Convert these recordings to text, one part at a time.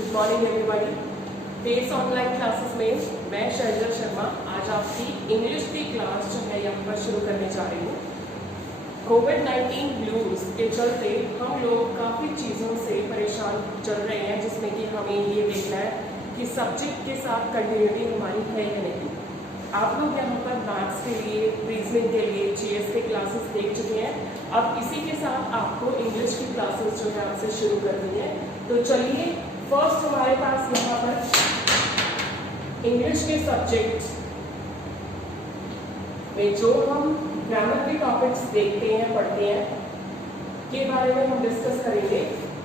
Good morning everybody. Tej online classes में मैं शैलजा शर्मा आज आपकी इंग्लिश की क्लास जो है यहाँ पर शुरू करने जा रही हूँ। कोविड-19 ब्लूज के चलते हम लोग काफ़ी चीज़ों से परेशान चल रहे हैं, जिसमें कि हमें ये देखना है कि सब्जेक्ट के साथ कंटिन्यूटी हमारी है या नहीं। आप लोग यहाँ पर मैथ्स के लिए, रीजनिंग के लिए जीएस के क्लासेस देख चुके हैं। अब इसी के साथ आपको इंग्लिश की क्लासेस जो है आपसे शुरू करनी है। तो चलिए, फर्स्ट हमारे पास यहाँ पर इंग्लिश के सब्जेक्ट में जो हम ग्रामर के टॉपिक्स देखते हैं, पढ़ते हैं, के बारे में हम डिस्कस करेंगे।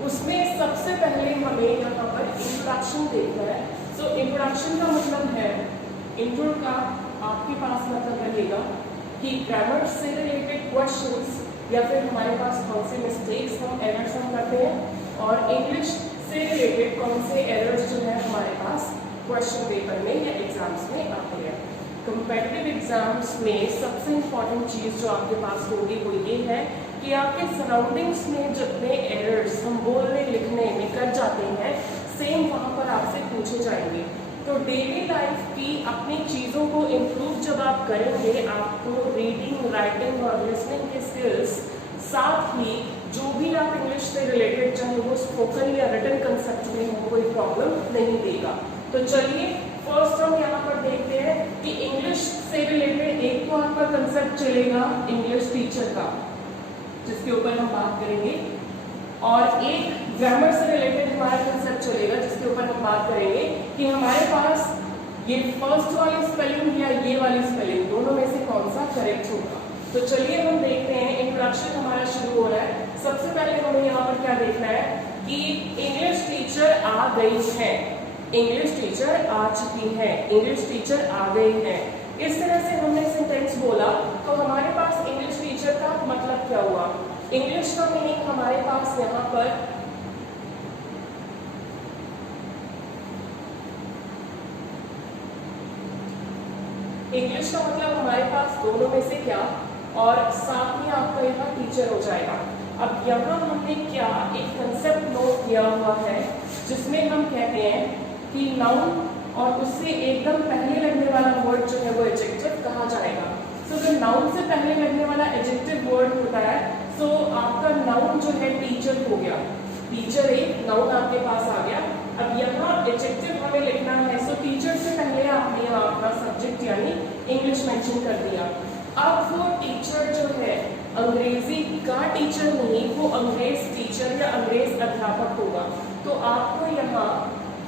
उसमें सबसे पहले हमें यहाँ पर इंट्रोडक्शन देखना है। सो इंट्रोडक्शन का मतलब है, इंट्रो का आपके पास मतलब रहेगा कि ग्रामर से रिलेटेड क्वेश्चंस या फिर हमारे पास कौन से मिस्टेक्स हम एरर्स हम करते हैं, और इंग्लिश से रिलेटेड कौन से एरर्स जो है हमारे पास क्वेश्चन पेपर में या एग्जाम्स में आते हैं। कंपेटिटिव एग्जाम्स में सबसे इम्पॉर्टेंट चीज़ जो आपके पास होगी वो ये है कि आपके सराउंडिंग्स में जितने एरर्स हम बोलने लिखने में कर जाते हैं, सेम वहाँ पर आपसे पूछे जाएंगे। तो डेली लाइफ की अपनी चीज़ों को इम्प्रूव जब आप करेंगे, आपको रीडिंग, राइटिंग और लिसनिंग के स्किल्स, साथ ही जो भी आप इंग्लिश से रिलेटेड, चाहे वो स्पोकन या रिटन कंसेप्ट में हो, कोई प्रॉब्लम नहीं देगा। तो चलिए, फर्स्ट हम यहाँ पर देखते हैं कि इंग्लिश से रिलेटेड एक तो आपका कंसेप्ट चलेगा इंग्लिश टीचर का, जिसके ऊपर हम बात करेंगे, और एक ग्रामर से रिलेटेड हमारा कंसेप्ट चलेगा, जिसके ऊपर हम बात करेंगे कि हमारे पास ये फर्स्ट वाली स्पेलिंग या ये वाली स्पेलिंग, दोनों में से कौन सा करेक्ट होगा। तो चलिए हम देखते हैं, इंट्रोडक्शन हमारा शुरू हो रहा है। सबसे पहले हमें यहाँ पर क्या देखना है कि इंग्लिश टीचर आ गई है, इंग्लिश टीचर आ चुकी है, इंग्लिश टीचर आ गई है। इस तरह से हमने सेंटेंस बोला तो हमारे पास इंग्लिश टीचर का मतलब क्या हुआ। इंग्लिश का मीनिंग हमारे पास यहाँ पर इंग्लिश का मतलब हमारे पास दोनों में से क्या, और साथ में आपका यहाँ टीचर हो जाएगा। अब यहाँ हमने क्या एक कंसेप्ट नोट किया हुआ है, जिसमें हम कहते हैं कि नाउन और उससे एकदम पहले लगने वाला वर्ड जो है वो एडजेक्टिव कहा जाएगा। सो जो नाउन से पहले लगने वाला एडजेक्टिव वर्ड होता है, सो आपका नाउन जो है टीचर हो गया। टीचर एक नाउन आपके पास आ गया। अब यहाँ एडजेक्टिव हमें लिखना है, सो टीचर से पहले आपने यहाँ अपना सब्जेक्ट यानी इंग्लिश मेंशन कर दिया। अब वो टीचर जो है अंग्रेजी का टीचर नहीं, वो अंग्रेज टीचर या अंग्रेज अध्यापक होगा। तो आपको यहाँ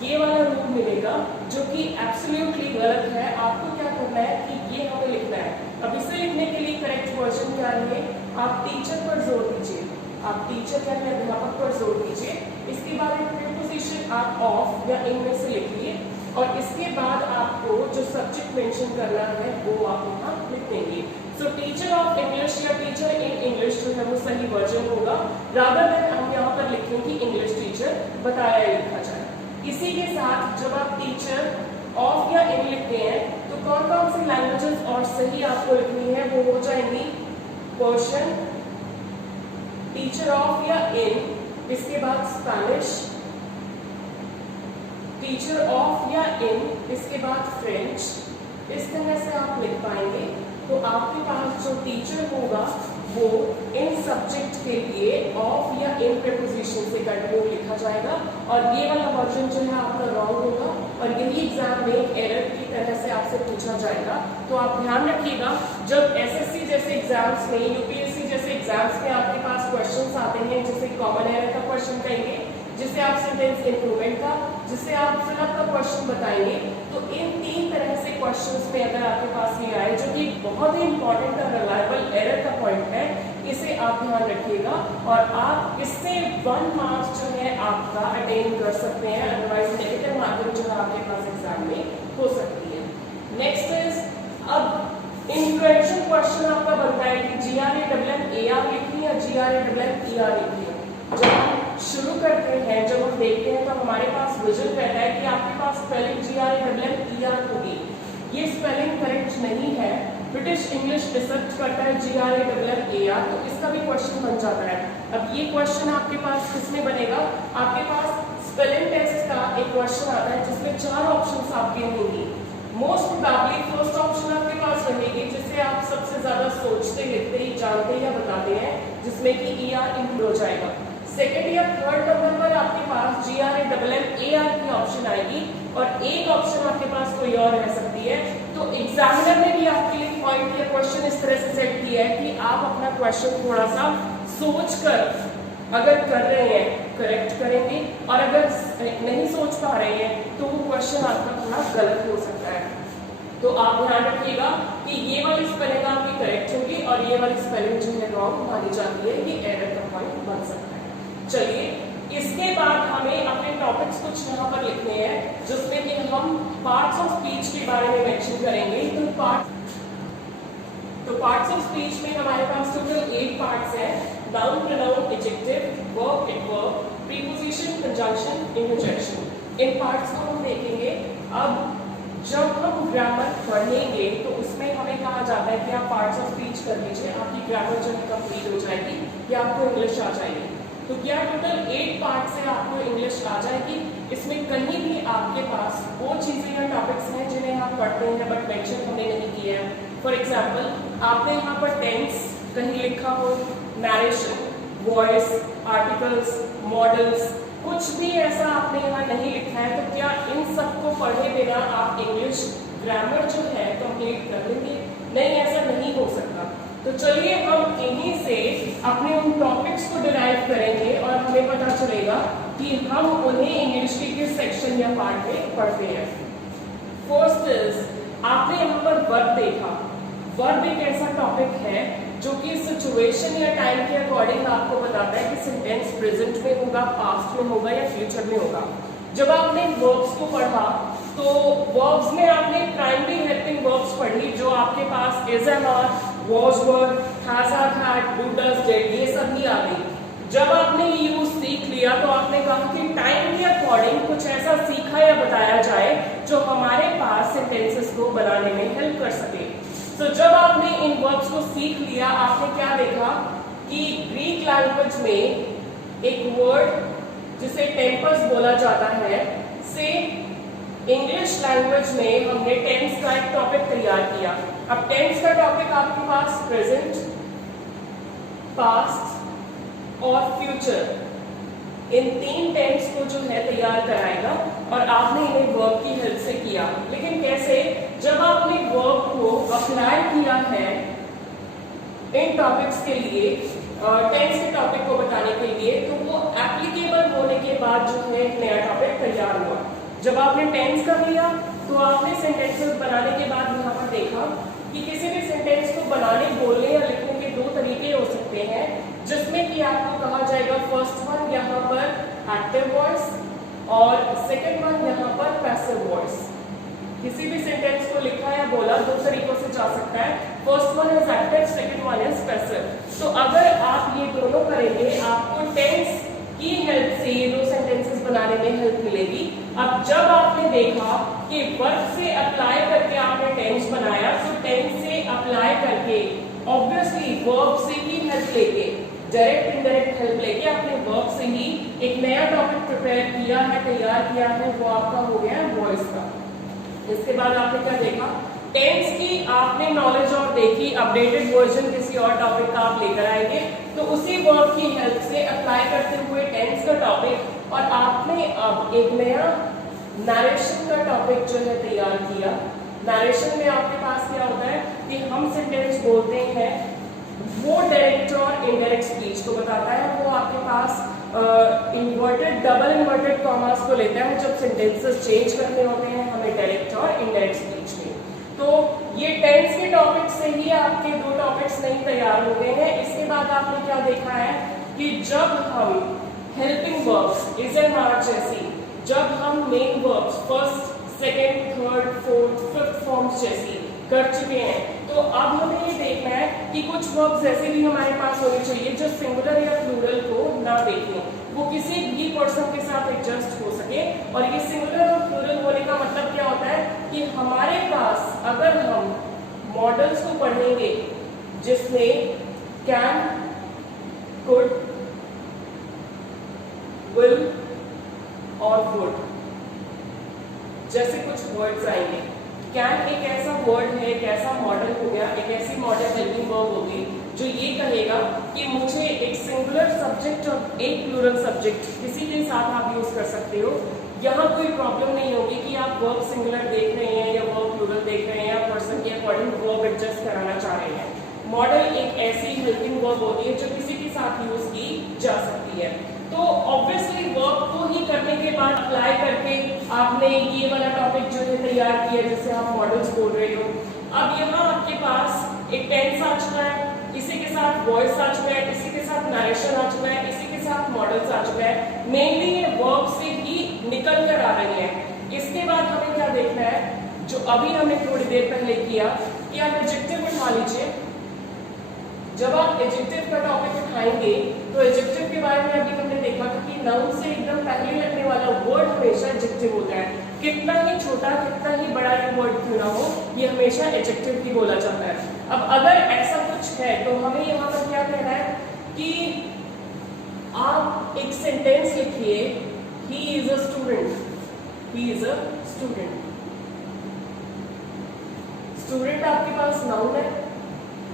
ये वाला रूल मिलेगा, जो कि एब्सोल्युटली गलत है। आपको क्या करना है कि ये हमें लिखना है। अब इसे लिखने के लिए करेक्ट वर्जन क्या है, आप टीचर पर जोर दीजिए, आप टीचर यानी अध्यापक पर जोर दीजिए। इसके बाद एक प्रीपोजिशन आप ऑफ या इन में से लिखिए, और इसके बाद आपको जो सब्जेक्ट मेंशन करना है वो आप यहाँ लिख देंगे। सो टीचर ऑफ इंग्लिश या टीचर इन इंग्लिश जो है वो सही वर्जन होगा, रादर देन हम यहाँ पर लिखें कि इंग्लिश टीचर बताया या लिखा जाए। इसी के साथ जब आप टीचर ऑफ या इन लिखते हैं तो कौन कौन सी लैंग्वेजेस और सही आपको लिखनी है, वो हो जाएंगी पर्शियन, टीचर ऑफ या इन, इसके बाद स्पेनिश, टीचर ऑफ या इन, इसके बाद फ्रेंच। इस तरह से आप लिख पाएंगे। तो आपके पास जो टीचर होगा वो इन सब्जेक्ट के लिए ऑफ या इन प्रीपोजिशन से कंटिन्यू लिखा जाएगा, और ये वाला वर्जन जो है आपका रॉन्ग होगा, और यही एग्जाम में एरर की तरह से आपसे पूछा जाएगा। तो आप ध्यान रखिएगा, जब एसएससी जैसे एग्जाम्स में, यूपीएससी जैसे एग्जाम्स में आपके पास क्वेश्चंस आते हैं, जिसे कॉमन एरर का क्वेश्चन कहेंगे, जिसे आप सेंटेंस इंप्रूवमेंट का, जिसे आप फिलअप का क्वेश्चन बताएंगे, तो इन तीन तरह से क्वेश्चंस में अगर आपके पास ये आए, जो कि बहुत ही इंपॉर्टेंट और रिलायबल एरर का पॉइंट है, इसे आप ध्यान रखिएगा, और आप इससे 1 मार्क्स जो है आपका अटेन कर सकते हैं। अदरवाइज नेगेटिव मार्किंग जो है आपके पास एग्जाम में हो सकती है। नेक्स्ट इज, अब इंट्रोडक्शन क्वेश्चन आपका बनता है कि GRAMMAR लिखी या GRAMMER लिखी। जब हम शुरू करते हैं, जब हम देखते हैं, तो हमारे पास विजन रहता है कि आपके पास स्पेलिंग GRAMMER होगी। ये स्पेलिंग करेक्ट नहीं है। ब्रिटिश इंग्लिश रिसर्च करता है GRAMMAR, तो इसका भी क्वेश्चन बन जाता है। अब अब ये क्वेश्चन आपके पास किसमें बनेगा, आपके पास स्पेलिंग टेस्ट का एक क्वेश्चन आता है जिसमें 4 ऑप्शंस आपके होंगे। मोस्ट प्रोबेबली फर्स्ट ऑप्शन आपके पास रहेगी जिसे आप सबसे ज्यादा सोचते लिखते ही जानते या बताते हैं, जिसमें कि ER इंक्लूड हो जाएगा। सेकंड या थर्ड नंबर पर आपके पास GRAMMAR की ऑप्शन आएगी और एक ऑप्शन आपके पास कोई और रह सकती है। तो एग्जामिनर ने भी आपके लिए पॉइंट या क्वेश्चन इस तरह से सेट किया है कि आप अपना क्वेश्चन थोड़ा सा सोचकर अगर कर रहे हैं करेक्ट करेंगे, और अगर नहीं सोच पा रहे हैं तो वो क्वेश्चन आपका थोड़ा गलत हो सकता है। तो आप ध्यान रखिएगा कि ये वाली स्पेलिंग आपकी करेक्ट होगी और ये वाली स्पेलिंग जो है रॉन्ग मानी जाती है, ये एरर का पॉइंट बन सकता है। चलिए, इसके बाद हमें अपने टॉपिक्स कुछ यहाँ पर लिखने हैं जिसमें कि हम पार्ट्स ऑफ स्पीच के बारे में मेंशन करेंगे। तो पार्ट्स ऑफ स्पीच में हमारे पास टोटल 8 पार्ट्स हैं। Noun, pronoun, adjective, verb, adverb, preposition, conjunction, interjection. इन पार्ट्स को हम देखेंगे। अब जब हम ग्रामर पढ़ेंगे तो उसमें हमें कहा जाता है कि आप पार्ट्स ऑफ स्पीच कर लीजिए, आपकी ग्रामर जो है कंप्लीट हो जाएगी या आपको इंग्लिश आ जाएगी। तो क्या टोटल 8 पार्ट से आपको इंग्लिश आ जाएगी? इसमें कहीं भी आपके पास वो चीजें या टॉपिक्स हैं जिन्हें आप पढ़ते हैं बट मेंशन हमने नहीं किया है। फॉर एग्जाम्पल, आपने यहाँ पर टेंस कहीं लिखा हो, नरेशन, वॉइस, आर्टिकल्स, मॉडल्स, कुछ भी ऐसा आपने यहाँ नहीं लिखा है, तो क्या इन सबको पढ़े बिना आप इंग्लिश ग्रामर जो है कंप्लीट कर लेंगे? नहीं, ऐसा नहीं हो सकता। तो चलिए हम इन्हीं से अपने उन टॉपिक्स को डिराइव करेंगे और हमें पता चलेगा कि हम उन्हें इंग्लिश के किस सेक्शन या पार्ट में पढ़ते हैं। फर्स्ट इज, आपने यहाँ पर वर्ब देखा। वर्ब एक ऐसा टॉपिक है जो कि सिचुएशन या टाइम के अकॉर्डिंग आपको बताता है कि सेंटेंस प्रेजेंट में होगा, पास्ट में होगा या फ्यूचर में होगा। जब आपने वर्ब्स को पढ़ा तो वर्ब्स में आपने प्राइमरी हेल्पिंग वर्ब्स पढ़ी जो आपके पास is, am, are, was, were, has, had, do, does, did, ये सब ही आ गई। जब आपने ये यूज सीख लिया तो आपने कहा कि टाइम के अकॉर्डिंग कुछ ऐसा सीखा या बताया जाए जो हमारे पास सेंटेंसेस को बनाने में हेल्प कर सके। तो जब आपने इन वर्ब्स को सीख लिया, आपने क्या देखा कि ग्रीक लैंग्वेज में एक वर्ड जिसे टेम्पर्स बोला जाता है से इंग्लिश लैंग्वेज में हमने टेंस का एक टॉपिक तैयार किया। अब टेंस का टॉपिक आपके पास प्रेजेंट, पास्ट और फ्यूचर, इन 3 टेंस को जो है तैयार कराएगा और आपने इन्हें वर्ब की हेल्प से किया। लेकिन कैसे? जब आपने वर्ब को अप्लाई किया है इन टॉपिक्स के लिए, टेंस के टॉपिक को बताने के लिए, तो वो एप्लीकेबल होने के बाद जो है एक नया टॉपिक तैयार हुआ। जब आपने टेंस कर लिया तो आपने सेंटेंसेस बनाने के बाद यहाँ पर देखा कि किसी भी सेंटेंस को बनाने, बोलने या लिखने के 2 तरीके हो सकते हैं, जिसमें कि आपको कहा जाएगा फर्स्ट वन यहाँ पर एक्टिव वॉइस और सेकंड वन यहाँ पर पैसिव वॉइस। किसी भी सेंटेंस को लिखा या बोला 2 तरीकों से जा सकता है। First one is active, second one is passive. तो अगर आप ये दोनों करेंगे, आपको टेंस की हेल्प से ये 2 सेंटेंसेस बनाने में हेल्प मिलेगी। अब जब आपने देखा कि वर्ब से अप्लाई करके आपने टेंस बनाया, तो टेंस से अप्लाई करके ऑब्वियसली वर्ब से ही हेल्प लेके, डायरेक्ट इनडायरेक्ट हेल्प लेके आपने वर्ब से ही एक नया टॉपिक प्रिपेयर किया है, तैयार किया है, वो आपका हो गया वॉइस का। इसके बाद आपने क्या देखा? टेंस की आपने नॉलेज और देखी, अपडेटेड वर्जन किसी और टॉपिक का आप लेकर आएंगे, तो उसी वर्ब की हेल्प से अप्लाई करते हुए टेंस का टॉपिक, और आपने अब एक नया नरेशन का टॉपिक जो है तैयार किया। नरेशन में आपके पास क्या होता है कि हम सेंटेंस बोलते हैं, वो डायरेक्ट और इनडायरेक्ट स्पीच को बताता है। वो आपके पास इन्वर्टेड, डबल इन्वर्टेड कॉमास को लेता है जब सेंटेंसेस चेंज करने होते हैं हमें डायरेक्ट और इनडायरेक्ट स्पीच में। तो ये टेंस के टॉपिक से ही आपके 2 टॉपिक्स नहीं तैयार हो गए हैं। इसके बाद आपने क्या देखा है कि जब हम helping verbs, is and are जैसी, जब हम main verbs first, second, third, fourth, fifth forms जैसी कर चुके हैं, तो अब हमें ये देखना है कि कुछ वर्ब्स ऐसे भी हमारे पास होने चाहिए जो सिंगुलर या प्लूरल को ना देखें, वो किसी भी पर्सन के साथ एडजस्ट हो सके। और ये सिंगुलर और प्लूरल होने का मतलब क्या होता है कि हमारे पास अगर हम मॉडल्स को पढ़ेंगे जिसमें कैन, कुड, will और would जैसे कुछ वर्ड्स आएंगे। कैन एक ऐसा वर्ड है, एक ऐसा मॉडल हो गया, एक ऐसी मॉडल हेल्पिंग वर्ब होगी जो ये कहेगा कि मुझे एक सिंगुलर सब्जेक्ट और एक प्लूरल सब्जेक्ट किसी के साथ आप यूज कर सकते हो। यहाँ कोई प्रॉब्लम नहीं होगी कि आप वर्ब सिंगुलर देख रहे हैं या वर्ब प्लूरल देख रहे हैं या पर्सन के अकॉर्डिंग वर्ब एडजस्ट कराना चाह रहे हैं। मॉडल एक ऐसी हेल्पिंग वर्ब होती है जो किसी के साथ यूज की जा सकती है। तो ऑब्वियसली वर्ब को ही करने के बाद अप्लाई करके आपने ये वाला टॉपिक जो है तैयार किया जिससे आप मॉडल्स बोल रहे हो। अब यहाँ आपके पास एक टेंस आ चुका है, इसी के साथ वॉइस आ चुका है, इसी के साथ नरेशन आ चुका है, इसी के साथ मॉडल्स आ चुका है। मेनली ये वर्ब से ही निकल कर आ रही है। इसके बाद हमें क्या देखना है, जो अभी हमने थोड़ी देर पहले किया कि आप एडजेक्टिव उठा लीजिए। जब आप एडजेक्टिव का टॉपिक उठाएंगे तो एडजेक्टिव के बारे में अभी हमने देखा कि नाउन से एकदम पहले लगने वाला वर्ड हमेशा एडजेक्टिव होता है। कितना ही छोटा कितना ही बड़ा ये वर्ड क्यों ना हो, ये हमेशा एडजेक्टिव ही बोला जाता है। अब अगर ऐसा कुछ है तो हमें यहाँ पर क्या कहना है कि आप एक सेंटेंस लिखिए, he is a student, he is a student. Student आपके पास नाउन है,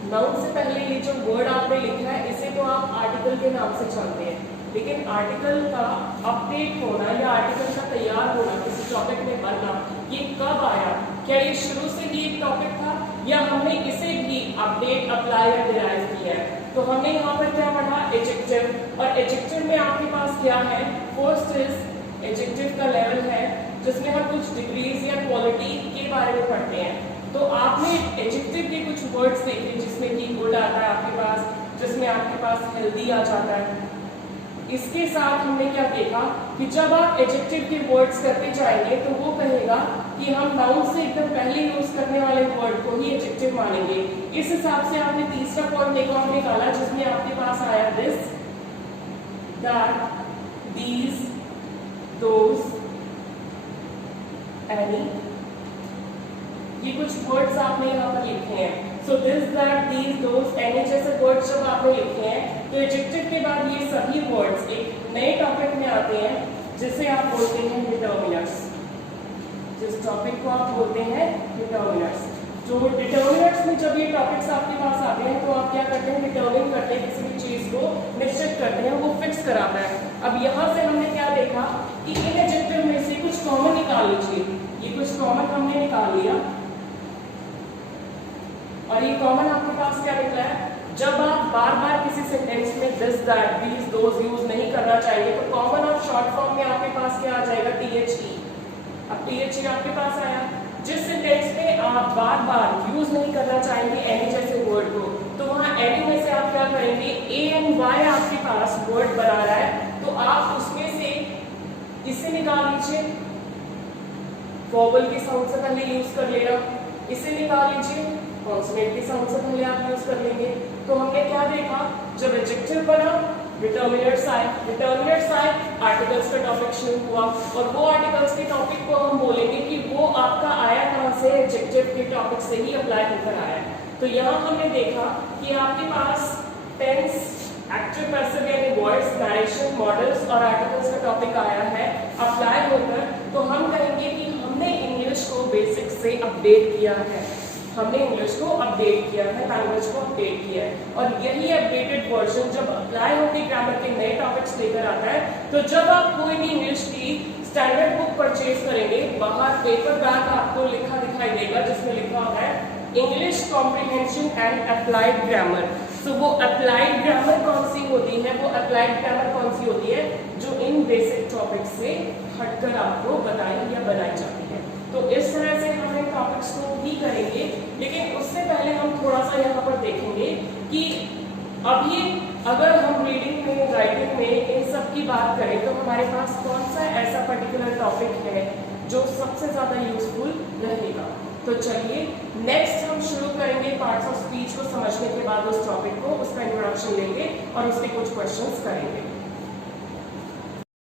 नाउन से पहले ये जो वर्ड आपने लिखा है इसे तो आप आर्टिकल के नाम से जानते हैं, लेकिन आर्टिकल का अपडेट होना या आर्टिकल का तैयार होना, किसी टॉपिक में बनना, ये कब आया? क्या ये शुरू से भी एक टॉपिक था या हमने इसे भी अपडेट, अप्लाई या डिराइव किया है? तो हमने यहाँ पर क्या पढ़ा? एडजेक्टिव। और एडजेक्टिव में आपके पास क्या है? फर्स्ट इज एडजेक्टिव का लेवल है जिसमें हम कुछ डिग्रीज या क्वालिटी के बारे में पढ़ते हैं। तो आपने एडजेक्टिव के कुछ वर्ड्स देखे जिसमें कि गुड आता है आपके पास, जिसमें आपके पास हेल्दी आ जाता है। इसके साथ हमने क्या देखा कि जब आप एडजेक्टिव के वर्ड्स करते जाएंगे तो वो कहेगा कि हम नाउन से एकदम पहले यूज करने वाले वर्ड को ही एडजेक्टिव मानेंगे। इस हिसाब से आपने तीसरा पॉइंट देखा निकाला जिसमें आपके पास आया this, that, these, those, any. ये कुछ वर्ड्स आपने यहाँ पर लिखे हैं। So this, that, these, those, any जैसे वर्ड्स जब आपने लिखे हैं तो एडजेक्टिव के बाद ये सभी वर्ड्स एक नए टॉपिक में आते हैं जिसे आप बोलते हैं डिटर्मिनर्स। जिस टॉपिक को आप बोलते हैं डिटर्मिनर्स। जो डिटर्मिनर्स में जब ये टॉपिक्स आपके पास आते हैं तो आप क्या करते हैं? डिटर्मिन करते हैं, किसी भी चीज को निश्चित करते हैं, वो फिक्स कराता है। अब यहाँ से हमने क्या देखा कि इन एडजेक्टिव में से कुछ कॉमन निकाल लीजिए। ये कुछ कॉमन हमने निकाल लिया और ये कॉमन आपके पास क्या निकला है? जब आप बार बार किसी सेंटेंस में this, that, these, those use नहीं करना चाहेंगे तो कॉमन और शॉर्ट फॉर्म में आपके पास क्या आ जाएगा? THE। अब THE आपके पास आया। जिस सेंटेंस में आप बार बार यूज नहीं करना चाहेंगे एनी जैसे वर्ड को, तो वहां एनी में से आप क्या करेंगे? ANY आपके पास वर्ड बना रहा है तो आप उसमें से इसे निकाल लीजिए, वोवल के साउंड से पहले यूज कर लेना। इसे निकाल लीजिए, कॉन्सोनेंट के साउंड से पहले आप यूज कर लेंगे। तो हमने क्या देखा? जब एडजेक्टिव बना डिटर्मिनर्स आए, डिटर्मिनर्स आए, आर्टिकल्स का टॉपिक शुरू हुआ और वो आर्टिकल्स के टॉपिक को हम बोलेंगे कि वो आपका आया कहाँ से? एडजेक्टिव के टॉपिक से ही अप्लाई होकर आया है। तो यहाँ हमने देखा कि आपके पास टेंस, एक्टिव, पैसिव यानी वॉइस, नरेशन, मॉडल्स और आर्टिकल्स का टॉपिक आया है अप्लाई होकर। तो हम कहेंगे कि हमने इंग्लिश को बेसिक से अपडेट किया है, हमने इंग्लिश को अपडेट किया है, लैंग्वेज को अपडेट किया है। और यही अपडेटेड वर्जन जब अप्लाई होकर ग्रामर के नए टॉपिक्स लेकर आता है तो जब आप कोई भी इंग्लिश की स्टैंडर्ड बुक परचेज करेंगे, बाहर पेपर बैग आपको लिखा दिखाई देगा जिसमें लिखा है English comprehension and applied grammar. तो वो अप्लाइड ग्रामर कौन सी होती है? वो अप्लाइड ग्रामर कौन सी होती है? जो इन बेसिक टॉपिक से हटकर आपको बताई या बनाई जाती है। तो इस तरह से हम इन टॉपिक्स को भी करेंगे, लेकिन उससे पहले हम थोड़ा सा यहाँ पर देखेंगे कि अभी अगर हम रीडिंग में, राइटिंग में इन सब की बात करें तो हमारे पास कौन सा ऐसा पर्टिकुलर टॉपिक है जो सबसे ज्यादा यूजफुल रहेगा। तो चलिए नेक्स्ट हम शुरू करेंगे पार्ट्स ऑफ स्पीच को समझने के बाद उस टॉपिक को, उसका इंट्रोडक्शन लेंगे और उसके कुछ क्वेश्चंस करेंगे।